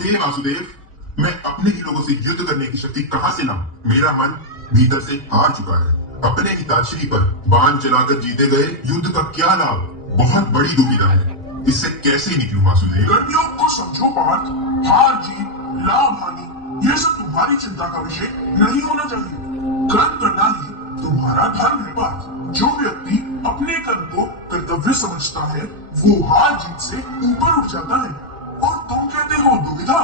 हे वासुदेव, मैं अपने ही लोगों से युद्ध करने की शक्ति कहां से लाऊं? मेरा मन भीतर से हार चुका है। अपने हिताश्री पर बाण चलाकर जीते गए युद्ध का क्या लाभ? बहुत बड़ी दुविधा है, इससे कैसे निकलूं वासुदेव? गर्मियों को समझो पार्थ, हार जीत, लाभ हानि, ये सब तुम्हारी चिंता का विषय नहीं होना चाहिए। कर्म करना ही तुम्हारा धर्म है पार्थ। जो व्यक्ति अपने कर्म को कर्तव्य समझता है, वो हार जीत से ऊपर उठ जाता है। और तुम कहते हो दुविधा?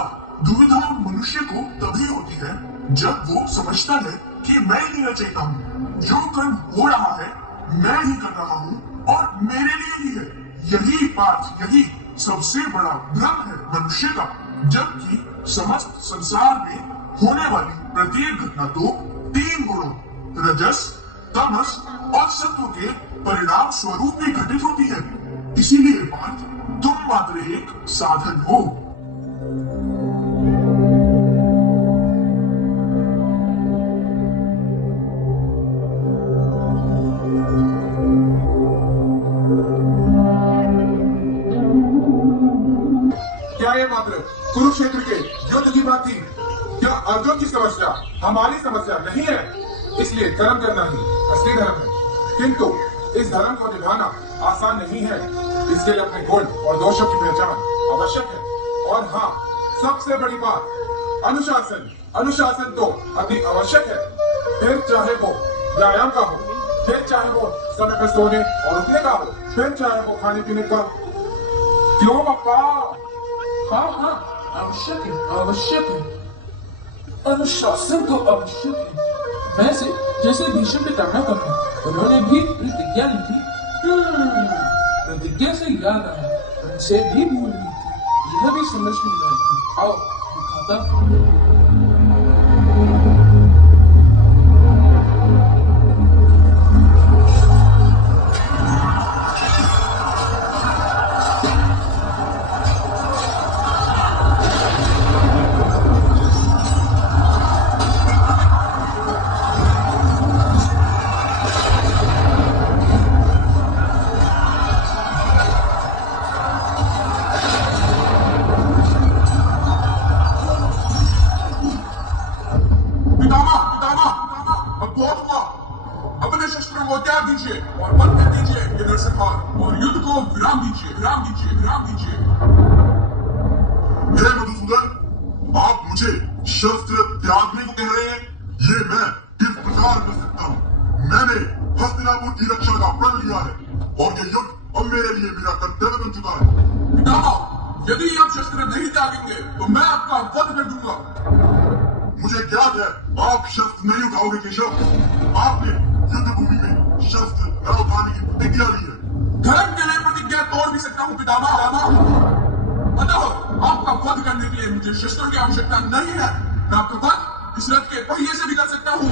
दुविधा मनुष्य को तभी होती है जब वो समझता है कि मैं ही रचयिता हूँ, जो कर्म हो रहा है मैं ही कर रहा हूँ और मेरे लिए ही है। यही पार्थ, यही सबसे बड़ा भ्रम है मनुष्य का। जबकि समस्त संसार में होने वाली प्रत्येक घटना तो तीन गुणों रजस, तमस और सत्व के परिणाम स्वरूप ही घटित होती है। इसीलिए पार्थ, तुम मात्र एक साधन हो। क्या ये मात्र कुरुक्षेत्र के युद्ध की बात थी? क्या अर्जुन की समस्या हमारी समस्या नहीं है? इसलिए कर्म करना ही असली धर्म है, किंतु इस धर्म को निभाना आसान नहीं है। इसके लिए अपने गुण और दोषों की पहचान आवश्यक है। और हाँ, सबसे बड़ी बात अनुशासन। अनुशासन तो अति आवश्यक है। फिर चाहे वो व्यायाम का हो, फिर चाहे वो समय पर सोने और उठने का हो, फिर चाहे वो खाने पीने का। क्यों पप्पा? हाँ हाँ, आवश्यक है, आवश्यक है। अनुशासन तो आवश्यक है। वैसे जैसे भीष्म पितामह कहा, उन्होंने भी प्रतिज्ञा ली थी। प्रतिज्ञा से याद आया, उनसे भी भूल गई थी। यह भी समझ नहीं रही। आओ दिखाता हूं। अपने शस्त्रों को त्याग दीजिए और बंद कर दीजिए ये नरसंहार और युद्ध को विराम दीजिए, विराम दीजिए, विराम दीजिए। हे मधुसूदन, आप मुझे शस्त्र त्यागने को कह रहे हैं? ये मैं किस प्रकार कर सकता हूँ? मैंने हस्तिनापुर की रक्षा का प्रण लिया है और ये युद्ध अब मेरे लिए मेरा कर्तव्य बन चुका है। पितामह, यदि आप शस्त्र नहीं त्यागेंगे तो मैं आपका वध कर दूंगा। मुझे ज्ञात है आप शस्त्र नहीं उठाओगे केशव। आपने युद्ध भूमि में शस्त्र न उठाने की प्रतिज्ञा ली है। धर्म के लिए प्रतिज्ञा तोड़ भी सकता हूँ पितामह। अतः आपका वध करने के लिए मुझे शस्त्रों की आवश्यकता नहीं है। मैं आपका वध इस रथ के पहिए से भी कर सकता हूँ।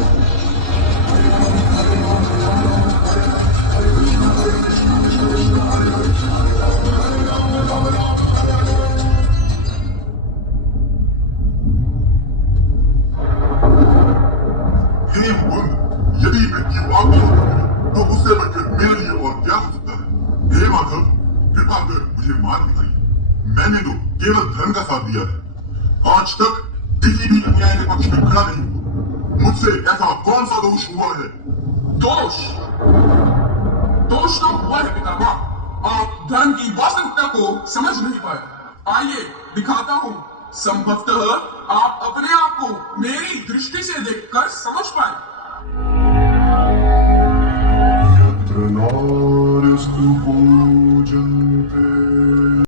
यदि मैं की आज्ञा तो उससे बढ़कर मेरे लिए और क्या हो सकता है? हे माधव, कृपा कर मुझे मार्ग दिखाइए। मैंने तो केवल धर्म का साथ दिया है, आज तक किसी भी अन्याय के पक्ष में खड़ा नहीं हुआ। मुझसे ऐसा कौन सा दोष हुआ है? दोष दोष तो हुआ है पितामह। आप धर्म की वास्तविकता को समझ नहीं पाए। आइए दिखाता हूँ। संभवतः आप अपने आप को मेरी दृष्टि से देखकर समझ पाए। यत्र नार्यस्तु